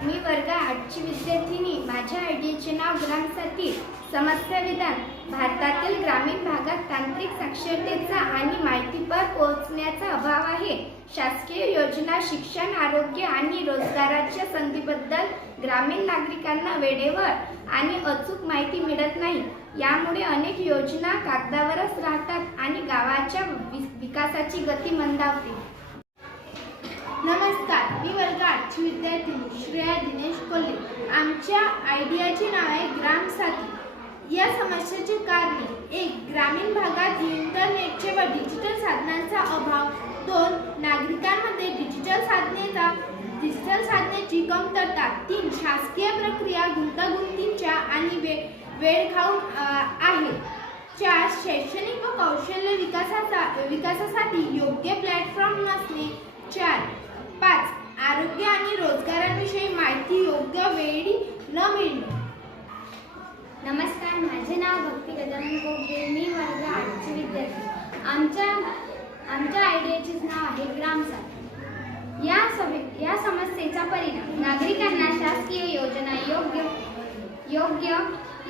मी वर्ग 8ची विद्यार्थिनी. माझ्या आयडियाचे नाव ग्रामसाथी. समस्या विधान: भारतातील ग्रामीण भागात तांत्रिक साक्षरतेचा आणि माहितीपर पोहोचण्याचा अभाव आहे. शासकीय योजना, शिक्षण, आरोग्य आणि रोजगाराच्या संधीबद्दल ग्रामीण नागरिकांना वेळेवर आणि अचूक माहिती मिळत नाही. यामुळे अनेक योजना कागदावरच राहतात आणि गावाच्या विकासाची गती मंदावते. नमस्कार, मी वर्ग 8ची विद्यार्थिनी श्रेया दिनेश कोल्हे. आमच्या आयडियाचे नाव आहे ग्रामसाथी. या समस्येची कारणे: 1. ग्रामीण भागात इंटरनेटचे व डिजिटल साधनांचा अभाव. 2. नागरिकांमध्ये डिजिटल साधनेची कमतरता. 3. शासकीय प्रक्रिया गुंतागुंतीच्या आणि वेळखाऊ आहेत. 4. शैक्षणिक व कौशल्य विकासासाठी योग्य प्लॅटफॉर्म नसणे. 5. आरोग्य आणि रोजगाराविषयी माहिती योग्य वेळी न मिळणे. नमस्कार, माझे नाव भक्ती गजानन गोगरे. मी वर्ग 8ची विद्यार्थी. आमच्या आयडियाचे नाव आहे ग्रामसाथी. या समस्येचा परिणाम: नागरिकांना शासकीय योजना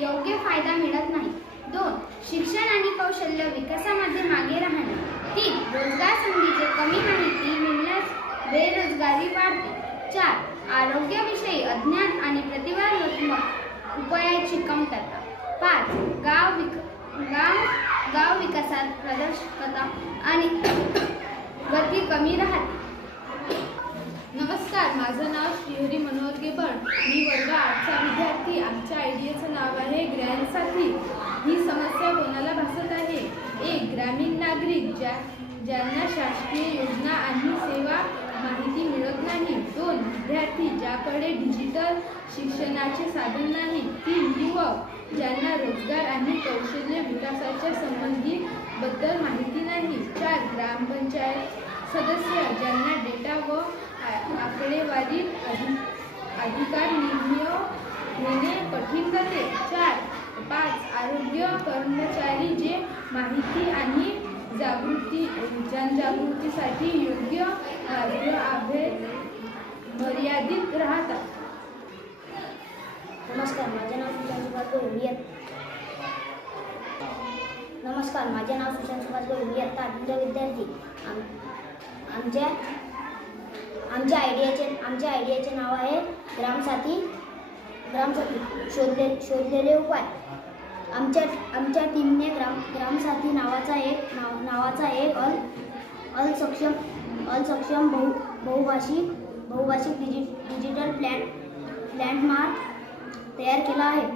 योग्य फायदा मिळत नाही. 2. शिक्षण आणि कौशल्य विकासामध्ये मागे राहणे. 3. रोजगार संधीची कमी माहिती मिळण्यास बेरोजगारी वाढते. 4. आरोग्याविषयी अज्ञान आणि प्रतिभात्मक उपायाची कमतरता. 5. गाव विकासात प्रदर्शकता आणि गती कमी राहते. नमस्कार, माझं नाव श्रीहरी मनोहर गेबळ. मी वर्ग 8चा विद्यार्थी. आमच्या आयडियाचं नाव आहे ग्रामसाथी. ही समस्या कोणाला भासत आहे? 1. ग्रामीण नागरिक ज्यांना शासकीय योजना आणि सेवा माहिती मिळत नाही. 2. विद्यार्थी ज्याकडे डिजिटल शिक्षणाचे साधन नाही. 3. युवक ज्यांना रोजगार आणि कौशल्य विकासाच्या संबंधीबद्दल माहिती नाही. 4. ग्रामपंचायत सदस्य ज्यांना डेटा व आकडेवारी अधिकार निर्णय घेणे कठीण जाते. 5. आरोग्य कर्मचारी जे माहिती आणि जनजागृतीसाठी योग्य मर्यादित राहतात. नमस्कार, माझे नाव सुशांत सुभाष गोरे. मी इयत्ता 8वीचा विद्यार्थी. आमच्या आयडियाचे नाव आहे ग्रामसाथी. शोधलेले उपाय: आमच्या टीमने ग्रामसाथी नावाचा एक अल-सक्षम बहुभाषिक डिजिटल लँडमार्क तयार केला आहे,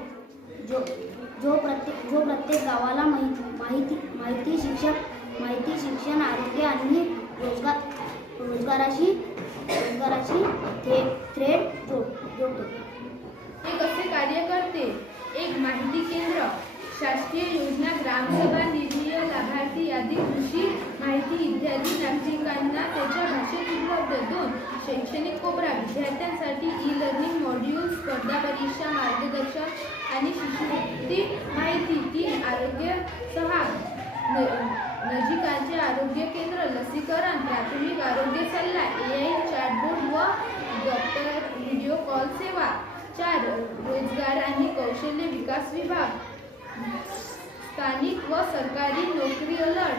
जो प्रत्येक गावाला माहिती, शिक्षण, आरोग्य आणि रोजगाराशी थेट जोडतो. हे कसे कार्य करते? 1. माहिती केंद्र. शासकीय योजना, ग्रामसभा, निर्णय, लाभार्थी यादी, कृषी माहिती इत्यादी नागरिकांना त्याच्या भाषेत उपलब्ध. 2. शैक्षणिक कोपरा. विद्यार्थ्यांसाठी ई-लर्निंग मॉड्यूल, स्पर्धा परीक्षा, मार्गदर्शन आणि शिष्यवृत्ती माहिती. 3. आरोग्य. 6. नजीकाचे आरोग्य केंद्र, लसीकरण, प्राथमिक आरोग्य सल्ला, AI चॅटबोट व डॉक्टर व्हिडिओ कॉल सेवा. 4. रोजगार आणि कौशल्य विकास विभाग. स्थानिक व सरकारी नोकरी अलर्ट,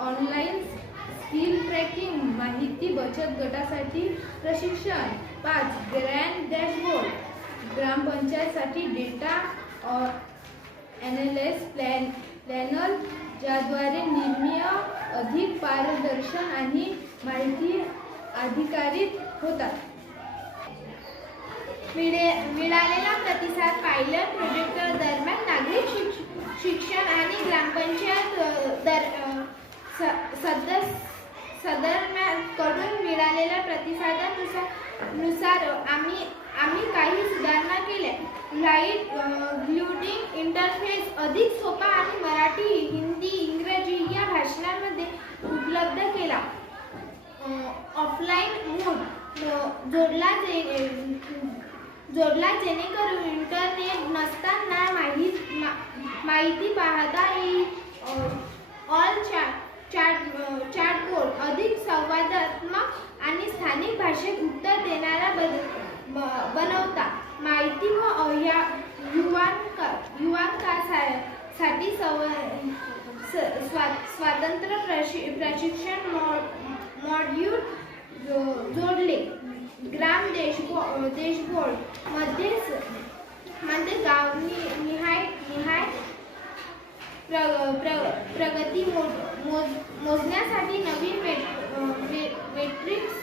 ऑनलाईन स्किल ट्रॅकिंग, माहिती बचत गटासाठी प्रशिक्षण. 5. Grand dashboard. ग्रामपंचायतसाठी डेटा ॲनालिसिस पॅनल, ज्याद्वारे निर्णय अधिक पारदर्शक आणि माहिती अधिकारित होतात. मिळालेला प्रतिसाद: पायलट प्रोजेक्ट दरम्यान नागरिक शिक्षण आणि ग्रामपंचायत सदस्यांकडून मिळालेल्या प्रतिसादानुसार आम्ही काही सुधारणा केल्या. लाईट ग्लुडिंग इंटरफेस अधिक सोपा आणि मराठी, हिंदी, इंग्रजी या भाषांमध्ये उपलब्ध केला. ऑफलाईन मोड जोडला जेणेकरून इंटरनेट नसताना माहिती पाहता येईल. ऑल चॅटबोट अधिक संवादात्मक आणि स्थानिक भाषेत उत्तर देणारा बनवता माहिती व या युवकांसाठी स्वातंत्र्य प्रशिक्षण मॉड्यूल जोडले. ग्राम डॅशबोर्ड मध्ये गावनिहाय प्रगती मोजण्यासाठी नवीन मॅट्रिक्स